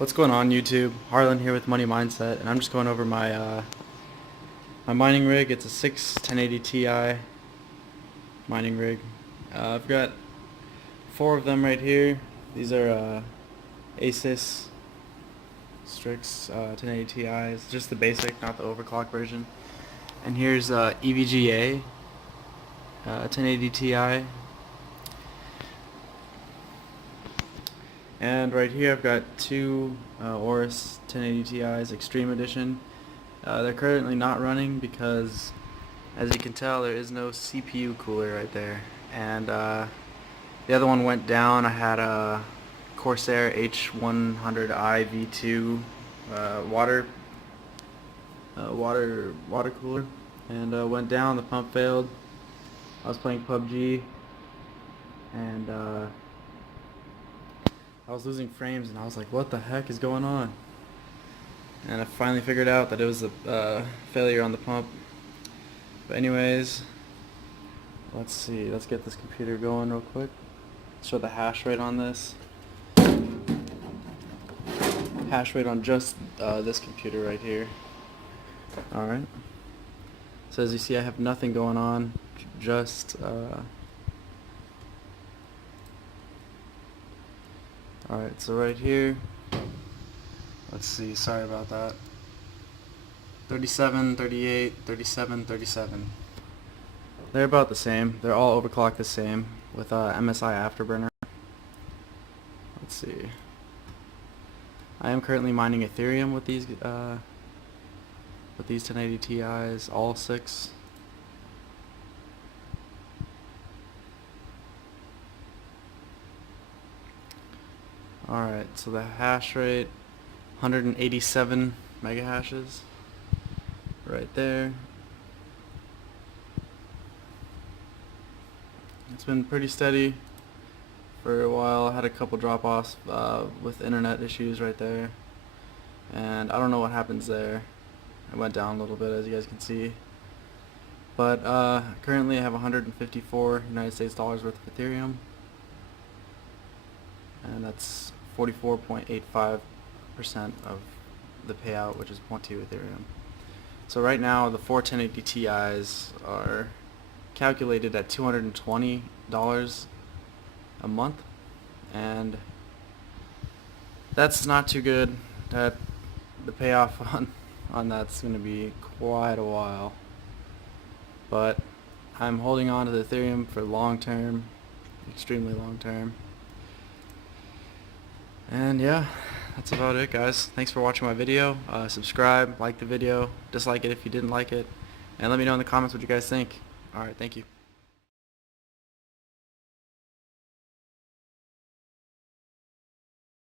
What's going on, YouTube? Harlan here with Money Mindset, and I'm just going over my my mining rig. It's a 1080 Ti mining rig. I've got 4 of them right here. These are Asus Strix 1080 Ti's, just the basic, not the overclock version. And here's EVGA 1080 Ti. And right here I've got 2 Oris 1080 Ti's Extreme Edition. They're currently not running because, as you can tell, there is no CPU cooler right there. And the other one went down. I had a Corsair H100i V2 water cooler, and went down. The pump failed. I was playing PUBG, and I was losing frames, and I was like, what the heck is going on? And I finally figured out that it was a failure on the pump. But anyways, let's see, let's get this computer going real quick. Show the hash rate on this. Hash rate on just this computer right here. Alright. So as you see, I have nothing going on, just alright, so right here, let's see, sorry about that, 37, 38, 37, 37. They're about the same. They're all overclocked the same with MSI Afterburner. Let's see. I am currently mining Ethereum with these 1080 Ti's, all 6. Alright, so the hash rate, 187 mega hashes, right there. It's been pretty steady for a while. I had a couple drop-offs with internet issues right there, and I don't know what happens there. It went down a little bit, as you guys can see. But currently I have 154 United States dollars worth of Ethereum, and that's 44.85% of the payout, which is 0.2 Ethereum. So right now the 4 1080 Ti's are calculated at $220 a month, and that's not too good. The payoff on that's going to be quite a while, but I'm holding on to the Ethereum for long term, extremely long term. And yeah, that's about it, guys. Thanks for watching my video. Subscribe, like the video, dislike it if you didn't like it, and let me know in the comments what you guys think. Alright, thank you.